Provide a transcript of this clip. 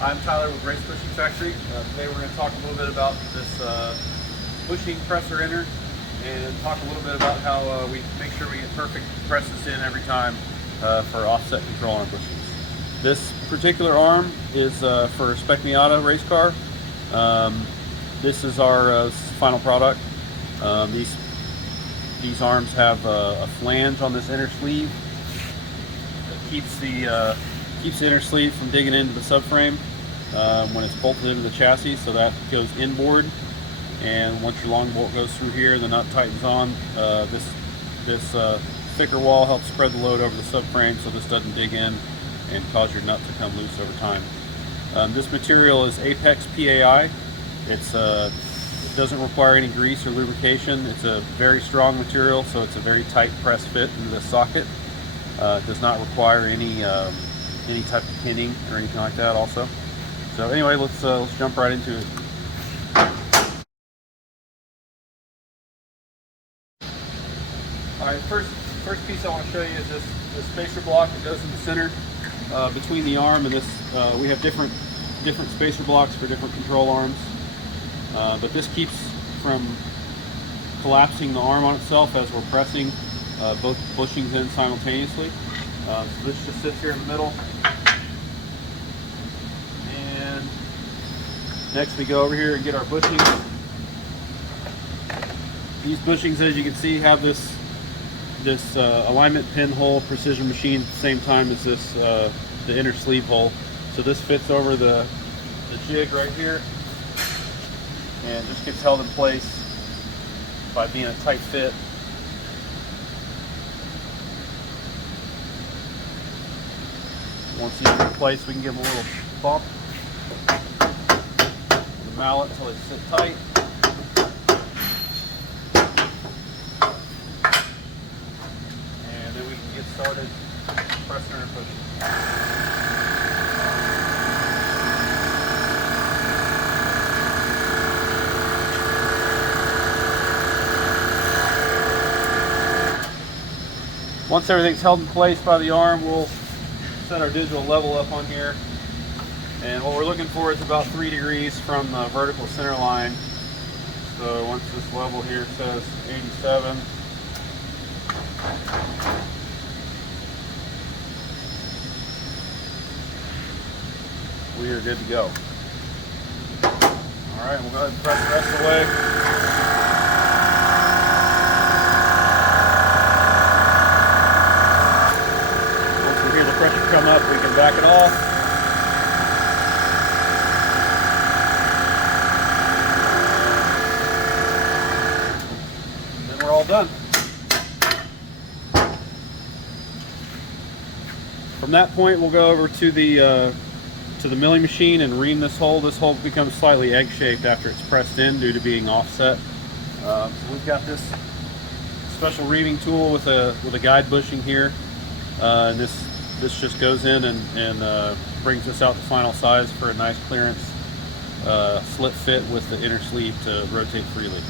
I'm Tyler with Race Bushing Factory. Today we're going to talk a little bit about this bushing presser inner and talk a little bit about how we make sure we get perfect presses in every time for offset control on our bushings. This particular arm is for a Spec Miata race car. This is our final product. These arms have a flange on this inner sleeve that keeps the inner sleeve from digging into the subframe when it's bolted into the chassis, so that goes inboard. And once your long bolt goes through here and the nut tightens on, this thicker wall helps spread the load over the subframe so this doesn't dig in and cause your nut to come loose over time. This material is Apex PAI. It doesn't require any grease or lubrication. It's a very strong material, so it's a very tight press fit into the socket. It does not require any type of pinning or anything like that also. So anyway, let's jump right into it. Alright, first piece I want to show you is this spacer block that goes in the center between the arm and this. We have different spacer blocks for different control arms, but this keeps from collapsing the arm on itself as we're pressing both bushings in simultaneously. So this just sits here in the middle. And next we go over here and get our bushings. These bushings, as you can see, have this alignment pinhole precision machine at the same time as this the inner sleeve hole. So this fits over the jig right here and just gets held in place by being a tight fit. Once these are in place, we can give them a little bump with the mallet until they sit tight. And then we can get started pressing and pushing. Once everything's held in place by the arm, we'll set our digital level up on here. And what we're looking for is about 3 degrees from the vertical center line. So once this level here says 87, we are good to go. All right, we'll go ahead and press the rest of the way. Pressure come up, we can back it off. And then we're all done. From that point, we'll go over to the milling machine and ream this hole. This hole becomes slightly egg-shaped after it's pressed in due to being offset. So we've got this special reaming tool with a guide bushing here, and this just goes in and brings us out the final size for a nice clearance slit fit with the inner sleeve to rotate freely.